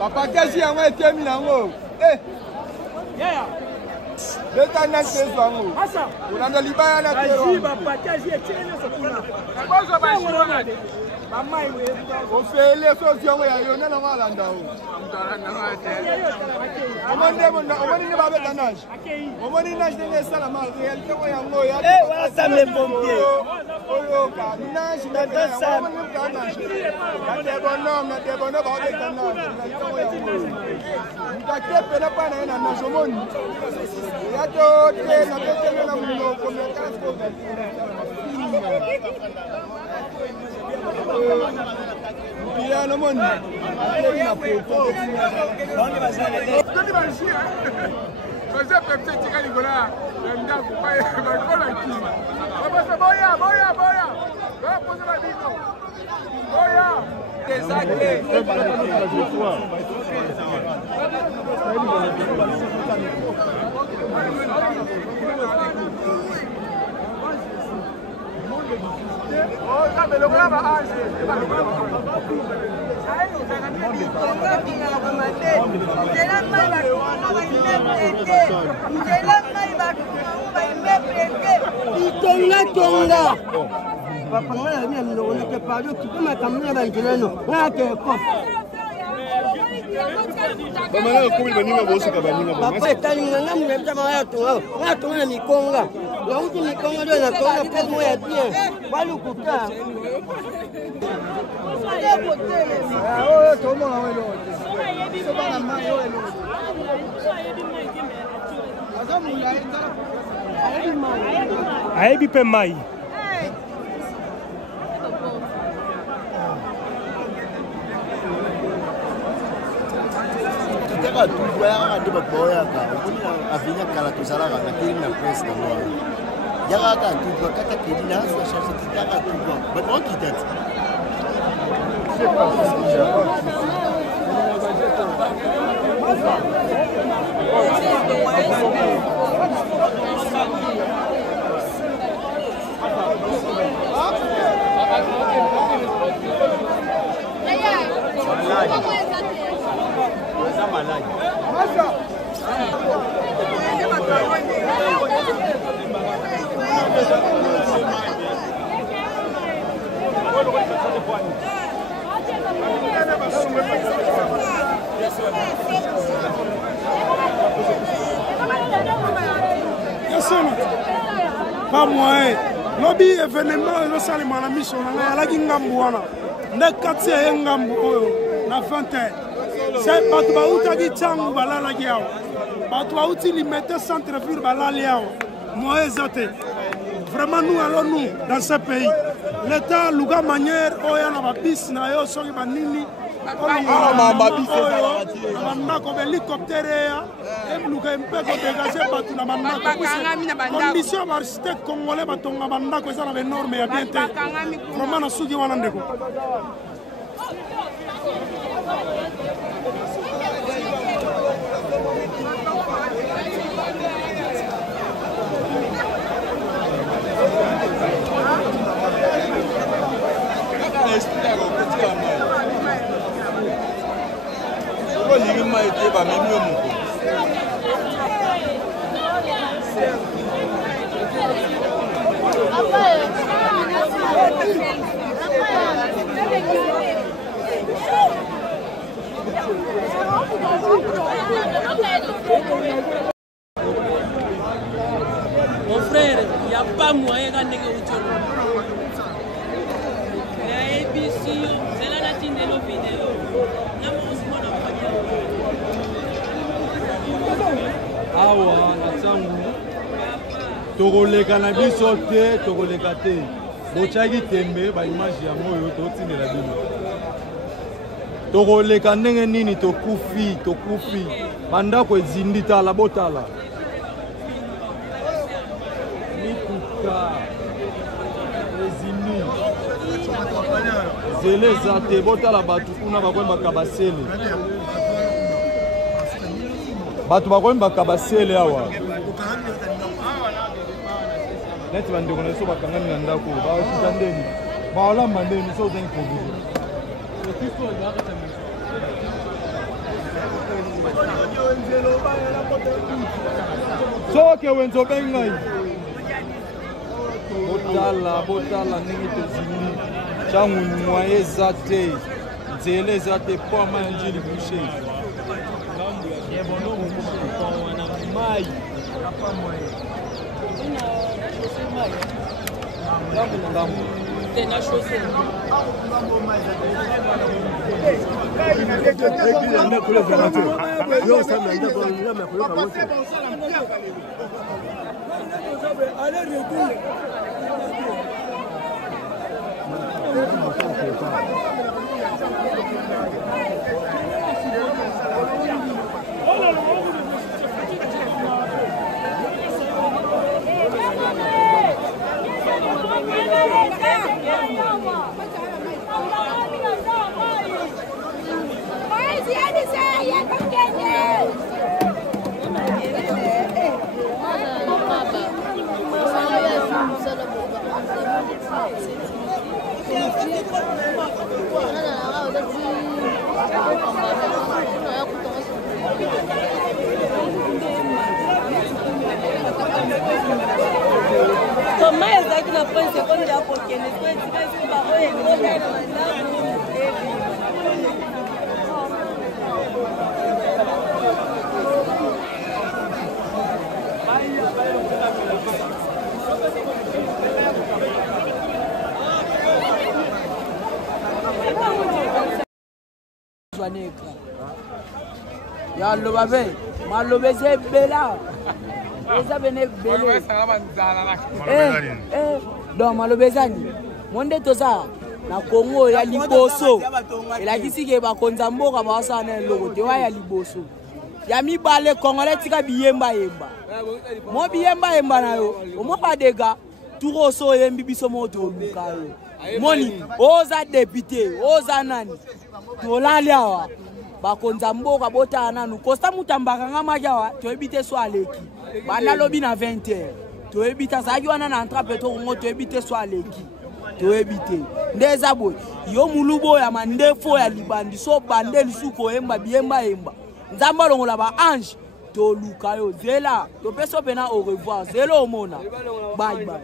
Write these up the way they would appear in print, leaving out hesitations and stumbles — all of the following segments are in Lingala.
Papa Kaji a été terminé en haut. Eh! Yeah! Le temps n'a pas été en haut. On a le Liban à la terre. Papa Kaji est terminé en haut. On fait les choses qui ont été en haut. On m'a dit que pas avec un âge. On m'a dit que je n'ai pas la réalité. Eh, voilà, ça me pompiers. Bamana okomi baninga bosoka baninga bo. Papa etalinganga mumemta maya tunga. Nga tunga na mikonga. Yauti mikonga ndio na konga pesa moya bien. Balukuta. Oh, tomo na welo. Soba na mayo welo. Ayebi pe mai. Teka tu voya ade ba boya ka. Kuni avinya kala to sala na kiri na press na mo. Yaga ka tu ba kata kiri na so charge teka tu ba. Ba ko kitat. Pas moyen. Lobby événement le sali mana mission na la ngambu wana. Na quartier ngambu oyo na 20h. C'est pas ba utagi changu balala giao. Ba to uti limiter centre ville balala yao. Moyen zote. Vraiment nous allons dans ce pays. L'état luga manière oya na ba bis na yo soki banini. Mandako hélicoptère et luka mpeko dégager batu na mandako condition architecte congolais batonga mandako eza na norme ya bien te vraiment na suki wana ndeko Mon frère, il n'y a pas moyen de négocier. C'est la latine de nos vidéos. Awa na sangu tokoleka na biso te tokoleka te bochaki tembe ba image ya moyo totindela bino tokoleka ndenge nini tokufi bandako ezindi tala botala mituka ezindi zele eza te botala bato kuna bakoyembaka basele bato bakoyembaka basele awa neti bandeko na biso bakangani na ndako bakita ndeni baolamba ndeni so ozangi covid soki wenze obengi ngai botala ndenge tozindi ntango mwaye eza te nzela eza te po ama ya njili bouche mai ngambu na chaussée. Comment est-ce que la France est comme la Pokémon? Est-ce que Ya lobabe, malobe c'est bela. Eza bene bele. Donc malobe zani. Monde toza na Congo ya liboso. Elakisi ke ba konza mboka ba sana logo te wa ya liboso. Ya mibale Congolais tika biyemba yemba. Mo biyemba yemba na yo. Omo ba dega turo so yembi biso moto lukayo. Moni oza député, oza nani. Tolali awa. Bakonza mboka bota nanu Costa Mutambaka ngamajawa to ebite so aleki bana lobi na 20h to ebita saji wana na entrape to ngo to ebite so aleki to ebite ndeza boy yo mulubo ya mandefo ya libandi so bande lisuko emba biemba emba nzamba longola ba ange to lukayo zela to peso pena au revoir zelo mona bye bye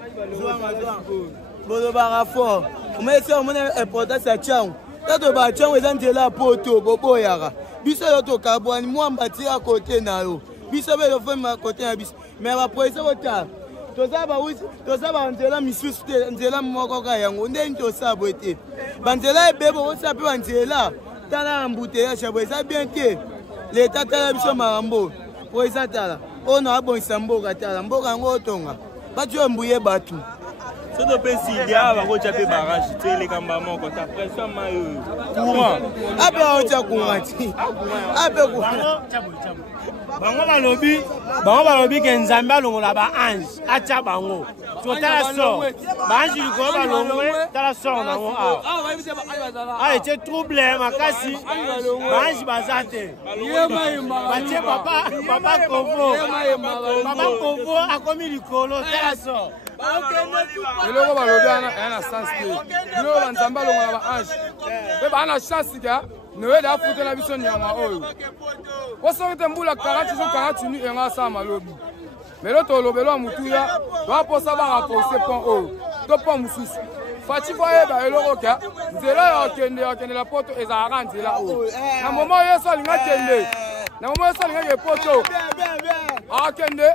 bodo barafo umese umone importance ya chang tato ba chang ezantela poto bobo yaka biso yo to kabwani mwamba tira côté na yo biso be lo fema côté na biso mais ba poise bota toza ba uzi toza ba nzela misusu te nzela moko ka yango ndeni to sabo ete banzela ebebo osa pe banzela tala mbute ya chabo eza bien te leta tala biso marambo poise tala ono abonisa mboka tala mboka ngo tonga batyo mbuye batu. C'est de penser qu'il y a un barrage, c'est les campements, quand ta pression est courant. Après, on tient courant. Après, bango balobi ke nzambe alongola ba ange atia bango to tala sort ba ange liko balongwe tala sort nango ah ete trouble makasi ba ange bazate batie papa kovo akomi likolo tala sort eloko balobi ana sens te biloko banzambe alongola ba ange mpe bana chance ka noyeli afutela biso nyama oyo posoki te mbula 40 nu engo asala malobi lelo tolobelwa mutuya baposa baraforce pont oyo to pont mosusu faci fo ayeba eloko ka nzela ya okendela poto ezalaka nzela oyo na moma oyo yeso alinga kende na moma yeso alingaki epoto akende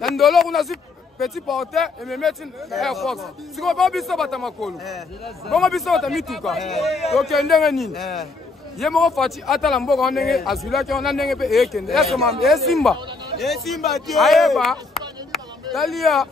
na ndolo kuna zi petit porteur ememeti air force sikoyo bongo biso bata makolo bongo biso bata mituka tokendenge nini ye moko faci atala mboka ndenge azwilaki wana ndenge mpe ekende esimba ayeba talia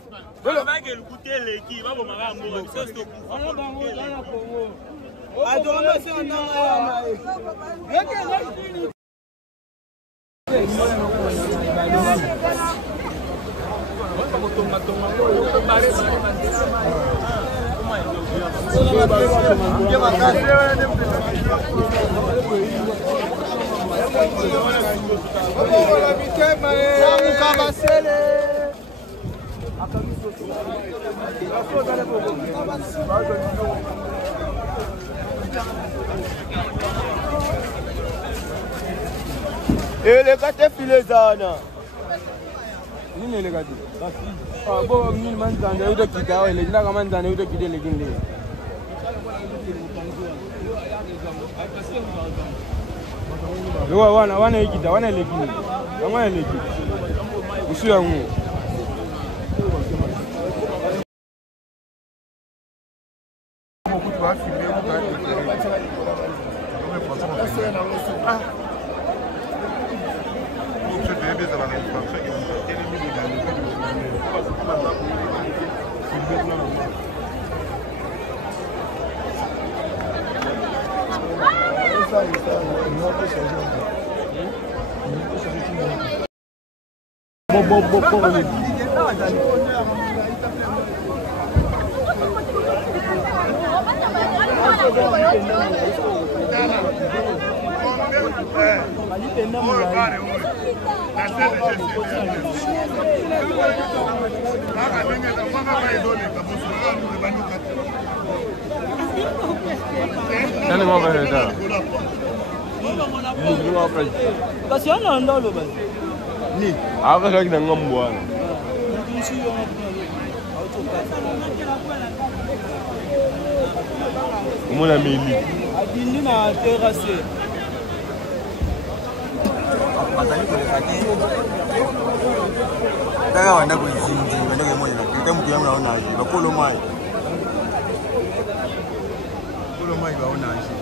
ele kate filezana nini ele kate bo nini manzanda yuto kita ele ndaka manzanda yuto kidele kinde yo wana ikita wana lekini wana lekini usu yangu Kasi ano ndolo ba? Ni, aka kaki na ngambwana. Umuna mili. Adini na terrasse. bazali koleka te kaka bandako ezindi bandako emonela te te moto yango naonage bakolo mai baonage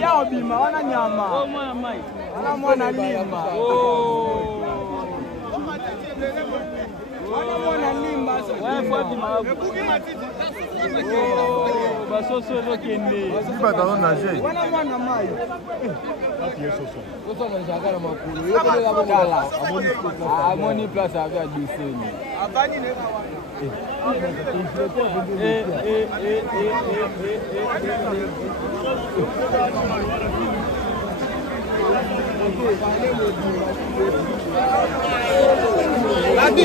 ya obima wana nyama wana mwana limba wana mwana limba basoso ezokende batano nage wana mwana mai amoni place ave aduseni Ladi.